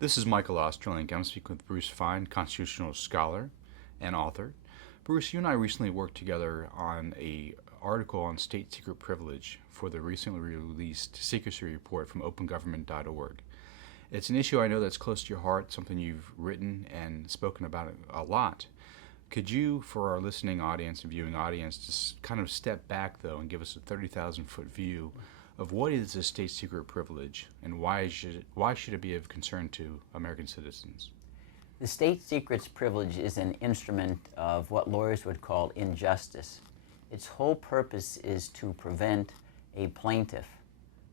This is Michael Ostrolenk. I'm speaking with Bruce Fein, constitutional scholar and author. Bruce, you and I recently worked together on a article on state secret privilege for the recently released secrecy report from opengovernment.org. It's an issue I know that's close to your heart, something you've written and spoken about a lot. Could you, for our listening audience and viewing audience, just kind of step back, though, and give us a 30,000-foot view of what is a state secret privilege and why should it be of concern to American citizens? The state secrets privilege is an instrument of what lawyers would call injustice. Its whole purpose is to prevent a plaintiff,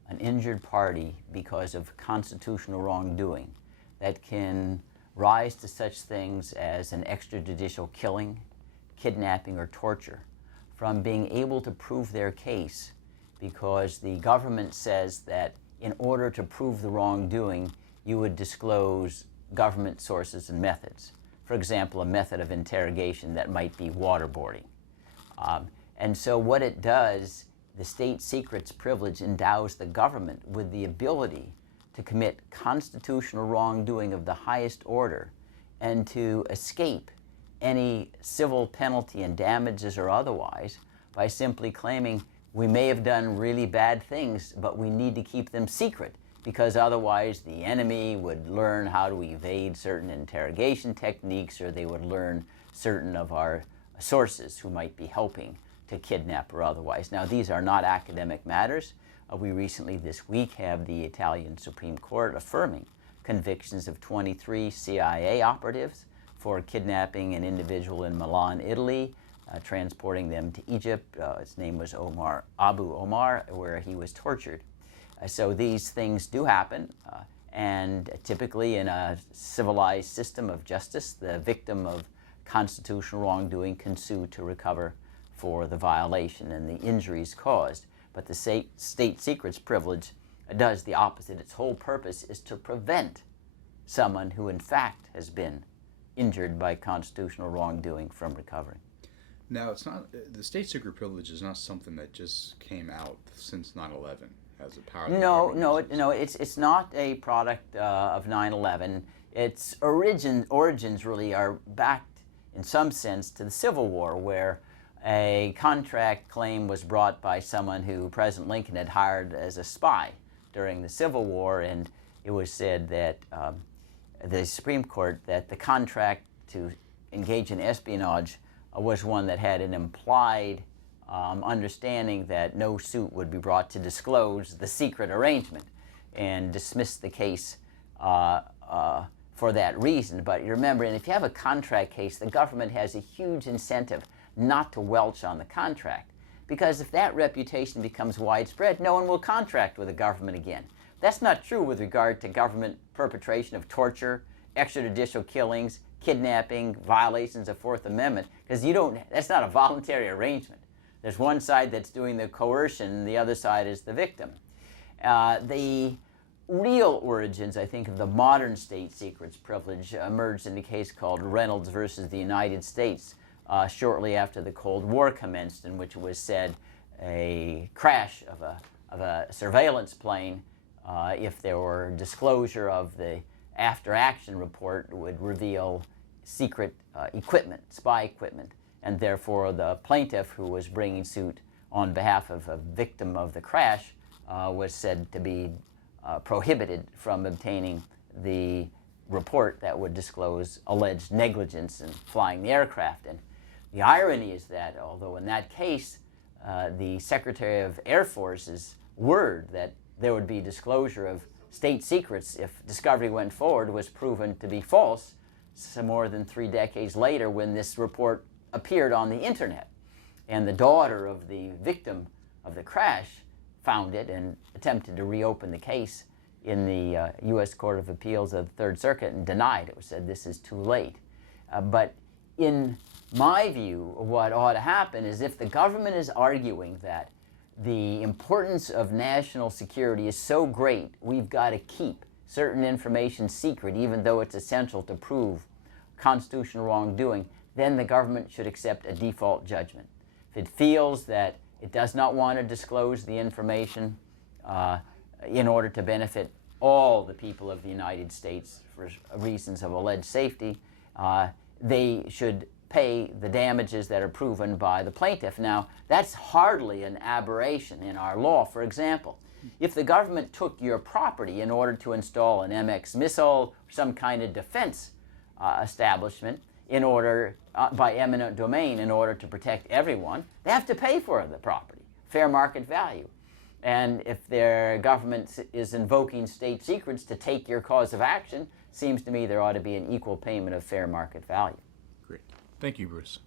an injured party, because of constitutional wrongdoing that can rise to such things as an extrajudicial killing, kidnapping, or torture, from being able to prove their case because the government says that in order to prove the wrongdoing, you would disclose government sources and methods. For example, a method of interrogation that might be waterboarding. And so what it does, the state secrets privilege endows the government with the ability to commit constitutional wrongdoing of the highest order and to escape any civil penalty and damages or otherwise by simply claiming we may have done really bad things, but we need to keep them secret because otherwise the enemy would learn how to evade certain interrogation techniques, or they would learn certain of our sources who might be helping to kidnap or otherwise. Now, these are not academic matters. We recently, this week, have the Italian Supreme Court affirming convictions of 23 CIA operatives for kidnapping an individual in Milan, Italy, transporting them to Egypt. His name was Abu Omar, where he was tortured. So these things do happen, and typically in a civilized system of justice, the victim of constitutional wrongdoing can sue to recover for the violation and the injuries caused. But the state secrets privilege does the opposite. Its whole purpose is to prevent someone who in fact has been injured by constitutional wrongdoing from recovering. Now, it's not the state secret privilege is not something that just came out since 9/11 as a power. It's not a product of 9/11. Its origins really are backed in some sense to the Civil War, where a contract claim was brought by someone who President Lincoln had hired as a spy during the Civil War, and it was said that the Supreme Court that the contract to engage in espionage was one that had an implied understanding that no suit would be brought to disclose the secret arrangement, and dismissed the case for that reason. But you remember, and if you have a contract case, the government has a huge incentive not to welch on the contract, because if that reputation becomes widespread, no one will contract with the government again. That's not true with regard to government perpetration of torture, extrajudicial killings, kidnapping, violations of Fourth Amendment, because that's not a voluntary arrangement. There's one side that's doing the coercion, the other side is the victim. The real origins, I think, of the modern state secrets privilege emerged in a case called Reynolds versus the United States, shortly after the Cold War commenced, in which it was said a crash of a surveillance plane, if there were disclosure of the after-action report, would reveal secret equipment, spy equipment, and therefore the plaintiff who was bringing suit on behalf of a victim of the crash was said to be prohibited from obtaining the report that would disclose alleged negligence in flying the aircraft. And the irony is that although in that case the Secretary of Air Force's word that there would be disclosure of state secrets if discovery went forward was proven to be false some more than 3 decades later, when this report appeared on the internet. And the daughter of the victim of the crash found it and attempted to reopen the case in the U.S. Court of Appeals of the Third Circuit and denied it. It was said this is too late. But in my view, what ought to happen is, if the government is arguing that the importance of national security is so great, we've got to keep certain information secret, even though it's essential to prove constitutional wrongdoing, then the government should accept a default judgment. If it feels that it does not want to disclose the information in order to benefit all the people of the United States for reasons of alleged safety, they should pay the damages that are proven by the plaintiff. Now, that's hardly an aberration in our law. For example, if the government took your property in order to install an MX missile, some kind of defense establishment, in order, by eminent domain, in order to protect everyone, they have to pay for the property, fair market value. And if their government is invoking state secrets to take your cause of action, seems to me there ought to be an equal payment of fair market value. Great. Thank you, Bruce.